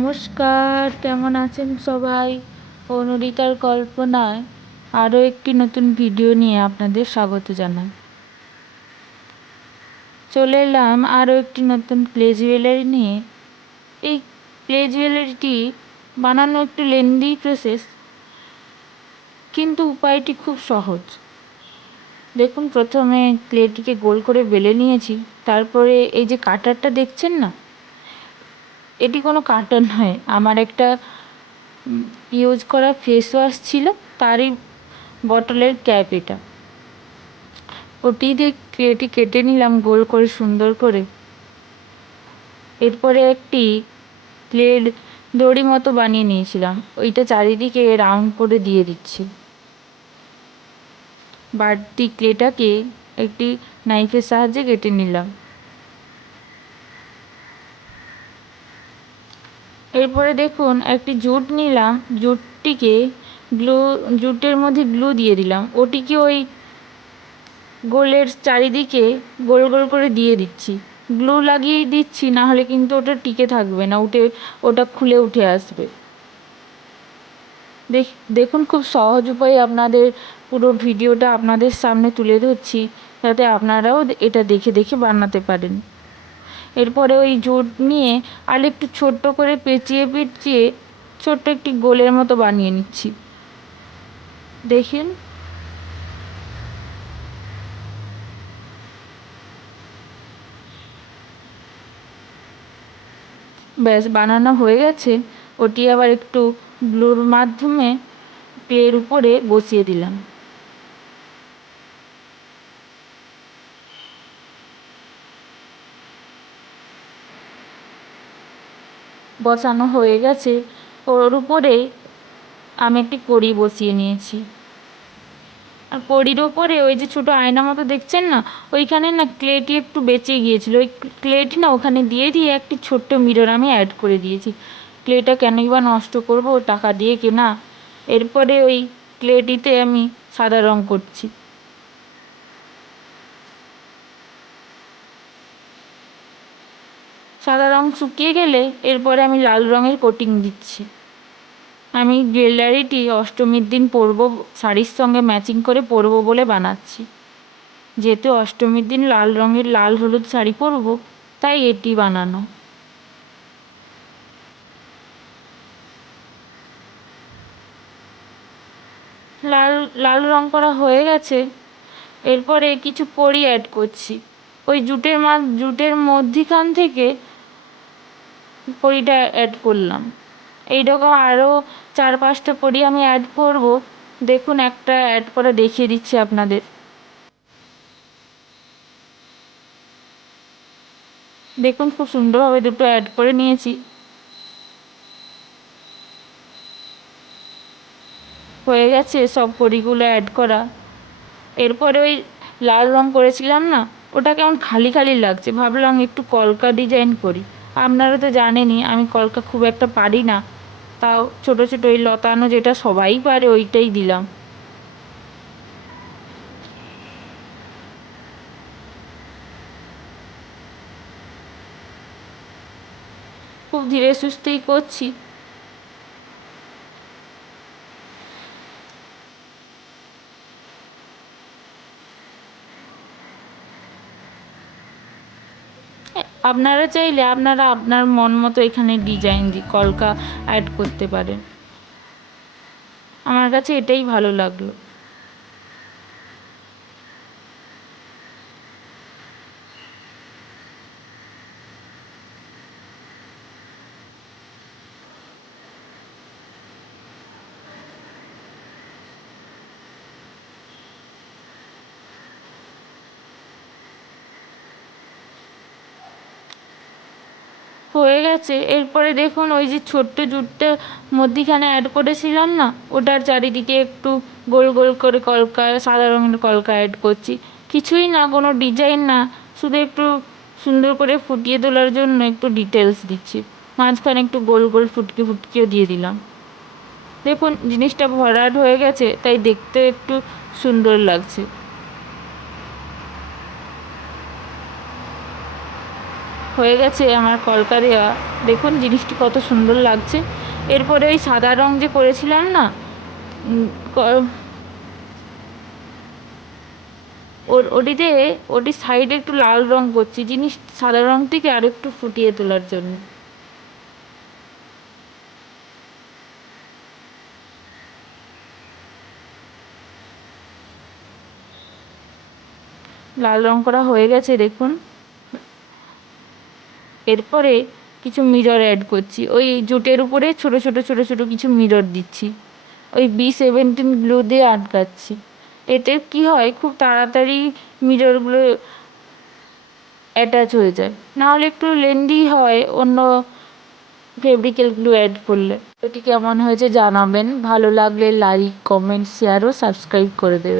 নমস্কার, কেমন আছেন সবাই? অনুরিতার কল্পনায় আরও একটি নতুন ভিডিও নিয়ে আপনাদের স্বাগত জানাই। চলে এলাম আরও একটি নতুন ক্লে জুয়েলারি নিয়ে। এই ক্লে জুয়েলারিটি বানানো একটু লেন্দি প্রসেস, কিন্তু উপায়টি খুব সহজ। দেখুন, প্রথমে ক্লেটিকে গোল করে বেলে নিয়েছি। তারপরে এই যে কাটারটা দেখছেন না, এটি কোনো কাটার নয়, আমার একটা ইউজ করা ফেস ওয়াশ ছিল, তারই বটলের ক্যাপ এটা। ওটি দিয়ে ক্লেটি কেটে নিলাম গোল করে সুন্দর করে। এরপরে একটি ক্লের দড়ি মতো বানিয়ে নিয়েছিলাম, ওইটা চারিদিকে রাউন্ড করে দিয়ে দিচ্ছি। বাড়তি ক্লেটাকে একটি নাইফের সাহায্যে কেটে নিলাম। এরপরে দেখুন, একটি জুট নিলাম, জুটের মধ্যে গ্লু দিয়ে দিলাম। ওটিকে ওই গোলের চারিদিকে গোল গোল করে দিয়ে দিচ্ছি। গ্লু লাগিয়ে দিচ্ছি, না হলে কিন্তু ওটা টিকে থাকবে না, ওটা খুলে উঠে আসবে। দেখুন, খুব সহজ উপায়ে আপনাদের পুরো ভিডিওটা আপনাদের সামনে তুলে ধরছি, যাতে আপনারাও এটা দেখে দেখে বানাতে পারেন। এরপরে ওই জুট নিয়ে আর একটু ছোট্ট করে পেঁচিয়ে ছোট্ট একটি গোলের মতো বানিয়ে নিচ্ছি। দেখুন, ব্যাস বানানো হয়ে গেছে। ওটি আবার একটু গ্লুর মাধ্যমে ক্লের উপরে বসিয়ে দিলাম। বসানো হয়ে গেছে। ওর উপরে আমি একটি কড়ি বসিয়ে নিয়েছি। আর কড়ির ওপরে ওই যে ছোটো আয়না মতো দেখছেন না, ওইখানে না ক্লেটি একটু বেঁচে গিয়েছিল। ওই ক্লেটি না ওখানে দিয়ে একটি ছোট্ট মিরর আমি অ্যাড করে দিয়েছি। ক্লেটা কেনই বা নষ্ট করব, টাকা দিয়ে কেনা। এরপরে ওই ক্লেটিতে আমি সাদা রং করছি। সাদা রং শুকিয়ে গেলে এরপরে আমি লাল রঙের কোটিং দিচ্ছি। আমি জুয়েলারিটি অষ্টমীর দিন পরবো, শাড়ির সঙ্গে ম্যাচিং করে পরবো বলে বানাচ্ছি। যেহেতু অষ্টমীর দিন লাল রঙের লাল হলুদ শাড়ি পরবো, তাই এটি বানানো। লাল লাল রং করা হয়ে গেছে। এরপরে কিছু কড়ি অ্যাড করছি। ওই জুটের মধ্যিখান থেকে কড়িটা অ্যাড করলাম। এইরকম আরও 4-5টা কড়ি আমি অ্যাড করব। দেখুন, একটা অ্যাড করে দেখিয়ে দিচ্ছি আপনাদের। দেখুন, খুব সুন্দরভাবে দুটো অ্যাড করে নিয়েছি। হয়ে গেছে সব কড়িগুলো অ্যাড করা। এরপরে ওই লাল রং করেছিলাম না, ওটা কেমন খালি খালি লাগছে, ভাবলাম একটু কলকা ডিজাইন করি। আপনারা তো জানেনই আমি কলকা খুব একটা পারি না, তাও ছোটো ছোটো ওই লতানো যেটা সবাই পারে ওইটাই দিলাম। খুব ধীরে সুস্থেই করছি। আপনারা চাইলে আপনার মন মতো এখানে ডিজাইন কলকা অ্যাড করতে পারেন। আমার কাছে এটাই ভালো লাগলো। হয়ে গেছে। এরপরে দেখুন, ওই যে ছোট্ট জুটটা মধ্যিখানে অ্যাড করেছিলাম না, ওটার চারিদিকে একটু গোল গোল করে কলকা, সাদা রঙের কলকা অ্যাড করছি। কিছুই না, কোনো ডিজাইন না, শুধু একটু সুন্দর করে ফুটিয়ে তোলার জন্য একটু ডিটেলস দিচ্ছি। মাঝখানে একটু গোল গোল ফুটকিও দিয়ে দিলাম। দেখুন, জিনিসটা ভরাট হয়ে গেছে, তাই দেখতে একটু সুন্দর লাগছে। হয়ে গেছে আমার কলকা দেওয়া। দেখুন জিনিসটি কত সুন্দর লাগছে। এরপরে ওই সাদা রং যে করেছিলাম না, ওটির সাইডে একটু লাল রং করছি, জিনিস সাদা রংটিকে আর একটু ফুটিয়ে তোলার জন্য। লাল রং করা হয়ে গেছে দেখুন। এরপরে কিছু মিরর অ্যাড করছি, ওই জুটের উপরে ছোট ছোট ছোট ছোট কিছু মিরর দিচ্ছি, ওই B17 গ্লু দিয়ে আটকাচ্ছি। এতে কি হয়, খুব তাড়াতাড়ি মিররগুলো অ্যাটাচ হয়ে যায়, নাহলে একটু লেন্দি হয় অন্য ফেব্রিক্যাল গ্লু অ্যাড করলে। এটি কেমন হয়েছে জানাবেন, ভালো লাগলে লাইক, কমেন্ট, শেয়ার ও সাবস্ক্রাইব করে দেবেন।